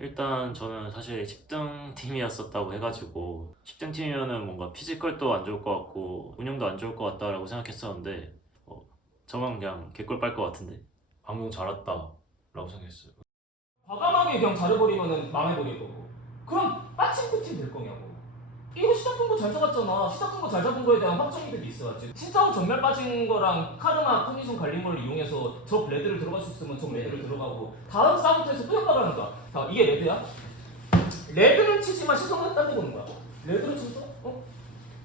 일단 저는 사실 10등 팀이었었다고 해가지고 10등 팀이면은 뭔가 피지컬도 안 좋을 것 같고 운영도 안 좋을 것 같다라고 생각했었는데 저만 그냥 개꿀 빨 것 같은데 방송 잘 왔다 라고 생각했어요. 과감하게 그냥 잘해버리면은 망해버릴 거고. 그럼 빠친코 팀 될 거냐고. 이거 시작한 거 잘 잡았잖아. 시작한 거 잘 잡은 거에 대한 확정이들이 있어야지. 진짜로 전멸 빠진 거랑 카르마 컨디션 갈린 걸 이용해서 적 레드를 들어갈 수 있으면 적 레드를 들어가고 다음 싸움터에서 또 협박을 하는 거야. 자, 이게 레드야? 레드는 치지만 시선은 딴 데 보는 거야. 레드를 쳤어?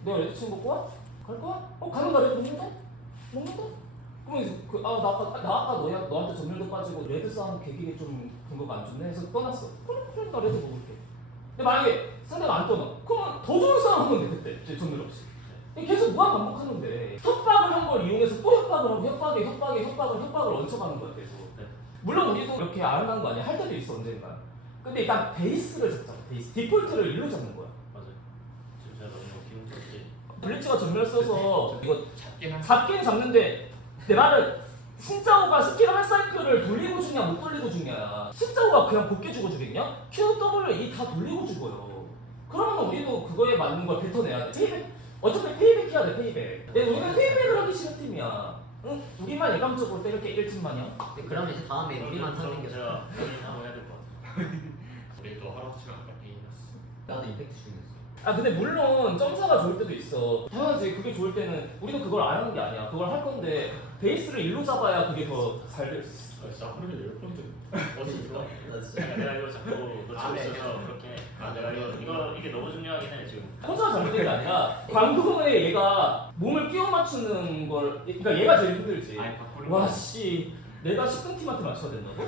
내가 레드 친 거 꼬아? 갈 거야? 가는가 레드 먹는다? 먹는다? 그럼 이제 나 아까 너한테 전멸도 빠지고 레드 싸움 계기에 좀 근거가 안 좋네 해서 떠났어. 그럼 나 레드 먹을게. 근데 만약에 상대가 안 떠나, 그러면 더 좋은 싸움 하면 돼 그때 이제 전멸 없이. 계속 무한 반복하는데 협박을 한 걸 이용해서 또 협박을 하고 협박을 얹혀가는 거야 계속. 물론 우리도 이렇게 아른한 거 아니야. 할 때도 있어 언젠가. 근데 일단 베이스를 잡잖아. 베이스 디폴트를 일로 잡는 거야. 맞아요. 지금 제가 너무 기분 좋지. 블리츠가 전멸 써서 이거 잡긴 잡는데 내 말은 신짜오가 스킬 한 사이클을 돌리고 죽냐 못 돌리고 죽냐. 신짜오가 그냥 곱게 죽어주겠냐? Q, W, E 다 돌리고 죽어요. 그러면 우리도 그거에 맞는 걸 뱉어내야 돼. 페이백. 어차피 페이백 해야 돼 페이백. 우리는 페이백을 하기 싫은 팀이야. 응? 우리만 예감적으로 때릴게 1팀만이야. 그러면 이제 다음에 우리만 그럼 타는 게 제가 개인 한번 해야 될 것 같아요. 우리 또 하루치랑 개인이었어. 나도 임팩트 중이었어. 근데 물론 점사가 좋을 때도 있어. 당연하지. 그게 좋을 때는 우리도 그걸 안 하는 게 아니야. 그걸 할 건데 베이스를 일로 잡아야 그게 더 잘 될 수 있어. 진짜 하루에 10번째 어디서? 나 진짜 내가 이거 자꾸 놓치고 있어서 그렇게 해. 내가 이게 너무 중요하긴 해 지금. 혼자 잘못된 게 아니라 광동에 얘가 몸을 끼워 맞추는 걸, 그러니까 얘가 제일 힘들지. 와씨 내가 10등 팀한테 맞춰야 된다고?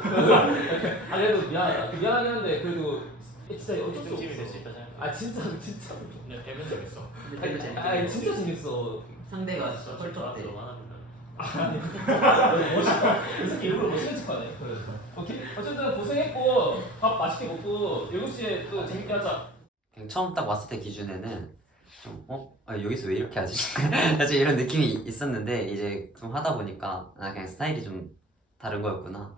그래도 미안하긴 한데 그래도 진짜 어쩔 수 팀이 될 수 없어. 있다 생각. 진짜 근데 되면 재밌어. 근데 재밌게 진짜 재밌어. 상대가 진짜 펄쩍대. 너무 하나입니다. 멋있다. 이 새끼 일부러 멋있는 척하네. 오케이. 어쨌든 고생했고 밥 맛있게 먹고 7시에 또 재밌게 하자. 그냥 처음 딱 왔을 때 기준에는 좀 여기서 왜 이렇게 하지? 사실 이런 느낌이 있었는데 이제 좀 하다 보니까 그냥 스타일이 좀 다른 거였구나.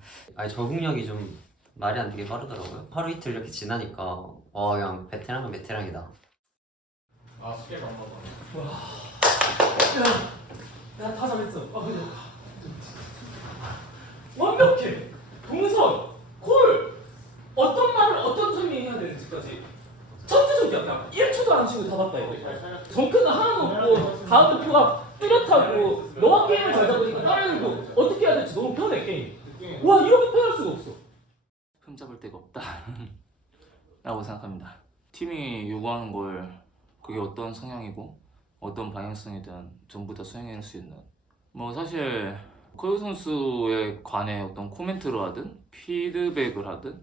적응력이 좀 말이 안 되게 빠르더라고요. 하루 이틀 이렇게 지나니까 그냥 베테랑은 베테랑이다. 스케일 한번 더. 야, 다 잘했어. 그래. 완벽해. 동선, 콜, 어떤 말을 어떤 타이밍에 해야 되는지까지 천재적이야. 그냥 1초도 안 쉬고 다 봤다 이거. 정크는 하나도 없고 다음 대표가 뚜렷하고 너와 게임을 잘 잡으니까 따라해도 어떻게 해야 될지 너무 편해 게임. 와 이렇게 편할 수가 없어. 흠잡을 데가 없다 라고 생각합니다. 팀이 요구하는 걸 그게 어떤 성향이고 어떤 방향성이든 전부 다 수행해낼 수 있는, 뭐 사실 코요 선수에 관해 어떤 코멘트를 하든 피드백을 하든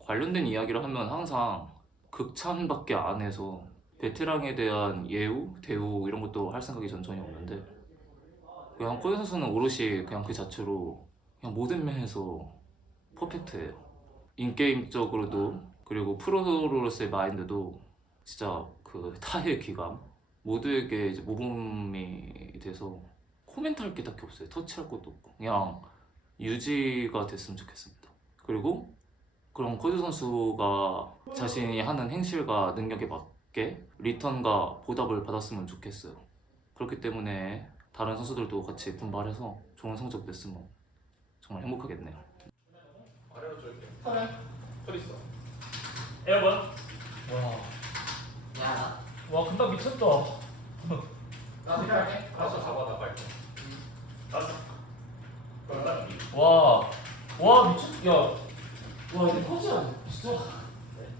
관련된 이야기를 하면 항상 극찬밖에 안 해서 베테랑에 대한 예우, 대우 이런 것도 할 생각이 전 전혀 없는데, 그냥 코요 선수는 오롯이 그냥 그 자체로 그냥 모든 면에서 퍼펙트해요. 인게임적으로도 그리고 프로로서의 마인드도 진짜 그 타의 귀감, 모두에게 이제 모범이 돼서 코멘트 할 게 딱히 없어요. 터치할 것도 없고 그냥 유지가 됐으면 좋겠습니다. 그리고 그런 코드 선수가 자신이 하는 행실과 능력에 맞게 리턴과 보답을 받았으면 좋겠어요. 그렇기 때문에 다른 선수들도 같이 분발해서 좋은 성적 냈으면 정말 행복하겠네요. 아래로 줄게. 그래. 털 있어. 에어건. 야, 와 금방 미쳤다. 나 생각할게. 알았어, 잡아, 나 빨리. 알았어. 그럼 나 와 미쳤. 와 이게 터지야 진짜.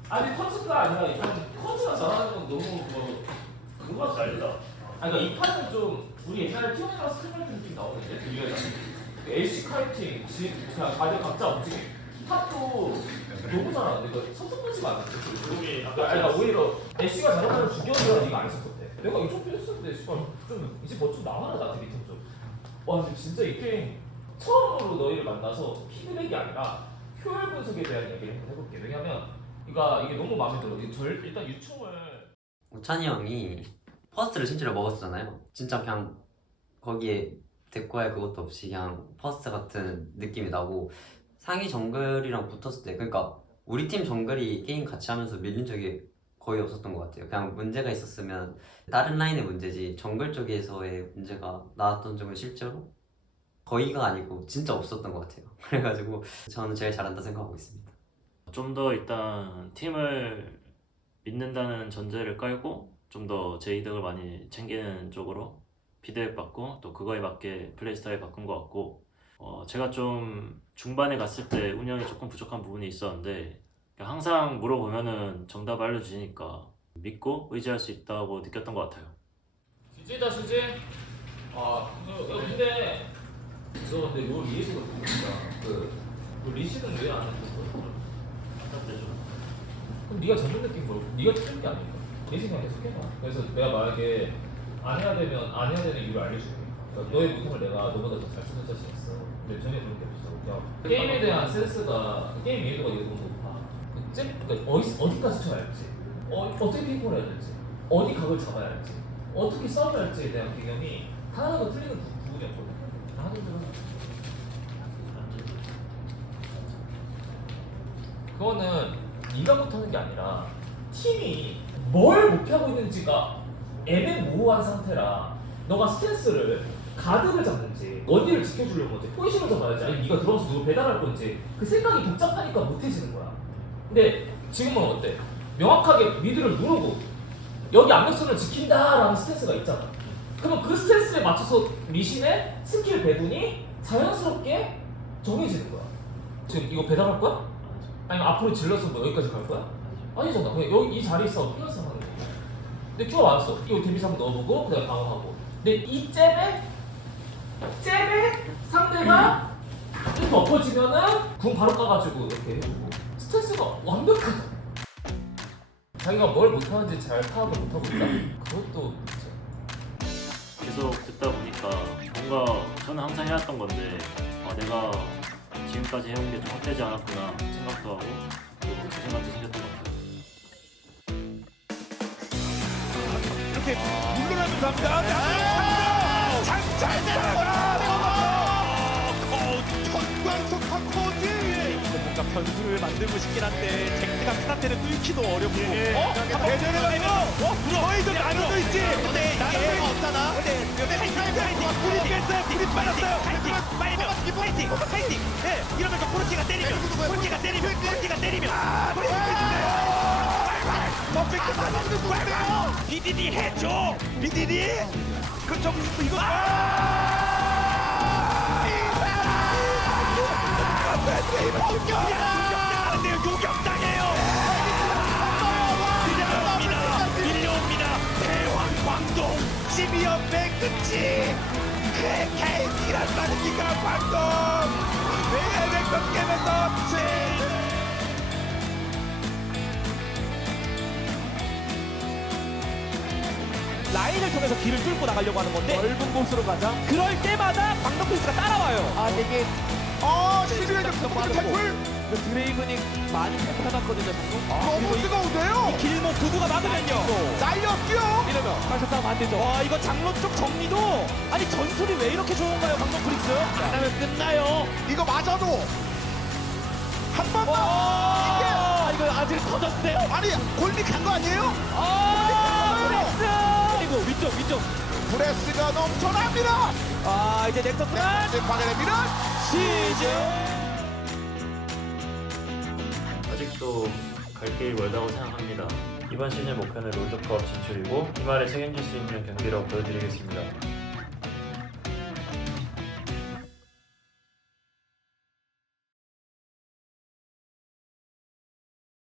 아니 터지가 아니라 이거 터지가 잘하는 건 너무 누가 잘다. 그러니까 이 판은 좀 우리 옛날에 티오니랑 스크린라이트 느낌 나오는데 들려야 LC 카이팅 그냥 다들 각자 움직임 탑도 너무 잘하는데 이거 섭섭하지가 않은데 그러게 그러니까 오히려 LC가 잘하면 죽여줘야 네가 안 했었대. 내가 이쪽 필요했었는데 좀 이제 뭐 좀 나와라 나한테 리턴 좀. 와 근데 진짜 이 게임 처음으로 너희를 만나서 피드백이 아니라 효율 분석에 대한 얘기를 한번 해볼게. 왜냐면 이게 너무 마음에 들어. 일단 유충을 우찬이 형이 퍼스트를 실제로 먹었잖아요. 진짜 그냥 거기에 데코할 그것도 없이 그냥 퍼스트 같은 느낌이 나고 상위 정글이랑 붙었을 때, 그러니까 우리 팀 정글이 게임 같이 하면서 밀린 적이 거의 없었던 것 같아요. 그냥 문제가 있었으면 다른 라인의 문제지 정글 쪽에서의 문제가 나왔던 적은 실제로 거의가 아니고 진짜 없었던 것 같아요. 그래가지고 저는 제일 잘한다 생각하고 있습니다. 좀 더 일단 팀을 믿는다는 전제를 깔고 좀 더 제 이득을 많이 챙기는 쪽으로 피드백 받고 또 그거에 맞게 플레이 스타일 바꾼 것 같고 제가 좀 중반에 갔을 때 운영이 조금 부족한 부분이 있었는데 항상 물어보면은 정답 알려주시니까 믿고 의지할 수 있다고 느꼈던 것 같아요. 수지다 수지. 근데 너 근데 요 리시가 누구니까 그 리시는 왜 안 했던 거야? 그럼 네가 잡는 느낌 뭐? 네가 틀린 게 아닐까? 리시 그냥 계속 해봐. 그래서 내가 만약에 안 해야 되는 이유를 알려줄게. 그러니까 너의 무덤을 내가 너보다 더 잘 쓰는 자신 있어. 근데 전혀 그런 게 없어. 그냥 게임에 대한 센스가 게임 이해도가 이게 너무 높아. 그러니까 어디까지 쳐야 할지, 어떻게 핑퐁을 해야 될지, 어디 각을 잡아야 할지, 어떻게 싸워야 할지에 대한 개념이 하나도 틀리는 부분이 없거든. 하나도 들어. 그거는 네가 못하는 게 아니라 팀이 뭘 목표하고 있는지가 애매모호한 상태라 너가 스탠스를 가드를 잡는지 어디를 지켜주려는 건지 포지션을 잡아야지 아니 네가 들어가서 누굴 배달할 건지 그 생각이 복잡하니까 못해지는 거야. 근데 지금은 어때? 명확하게 미드를 누르고 여기 압력선을 지킨다라는 스탠스가 있잖아. 그러면 그 스탠스에 맞춰서 리신의 스킬 배분이 자연스럽게 정해지는 거야. 지금 이거 배달할 거야? 아니면 앞으로 질러서 뭐 여기까지 갈 거야? 아니잖아. 그냥 여기 이 자리에 있어. 피어서 하는 거야. 근데 큐가 왔어. 이거 데미지 한번 넣어보고 그다음에 방어하고. 근데 이 잽에 상대가 좀 엎어지면은 궁 바로 까가지고 이렇게 해주고 스탠스가 완벽하다. 자기가 뭘 못하는지 잘 파악을 못하고 있다? 그것도 진짜. 계속 듣다 보니까 뭔가 저는 항상 해왔던 건데 내가 지금까지 해온 게 좀 헛되지 않았구나 생각도 하고 또 그 생각도 생겼던 것 같아요. 이렇게 물러나면서 합니다. 장잘 들어가. 전광석한 코드. 뭔가 변수를 만들고 싶긴 한데 잭스가 카라테를 뚫기도 어렵고. 대전에 가면 거의 좀 나눠져 있지. 근데 나눠져 없잖아. 근데 불이 뺐어요. 불이 빠졌어요. 빨리면 파이팅. 예, 이러면서 포르티가 때리면 퍼펙트 맞아주는 거예요. BDD 해줘. BDD. 그쪽 이거. 요격당해요. 밀려옵니다. 대왕 광동 12연패 끝이 그의 KT란 말입니까 광동. 내 백성 깨면서 제일 라인을 통해서 길을 뚫고 나가려고 하는 건데 넓은 곳으로 가자. 그럴 때마다 광동필스가 따라와요. 아 되게 시즌에 좀 빠르고 드레이븐이 많이 템포해놨거든요. 너무 뜨거운데요? 이 길목 구두가 막으면요 날려 뛰어! 이러면 다시 싸움 안 되죠. 와 이거 장로 쪽 정리도 아니 전술이 왜 이렇게 좋은가요 광동 프릭스? 안 하면 끝나요. 이거 맞아도 한 번 더! 이거 아직 터졌는데요? 아니 골밑 간 거 아니에요? 프릭스! 그리고 위쪽 프레스가 넘쳐납니다. 이제 넥서스가 파괴됩니다. 시즌 아직도 갈 길 멀다고 생각합니다. 이번 시즌 목표는 롤드컵 진출이고 이 말에 책임질 수 있는 경기로 보여드리겠습니다.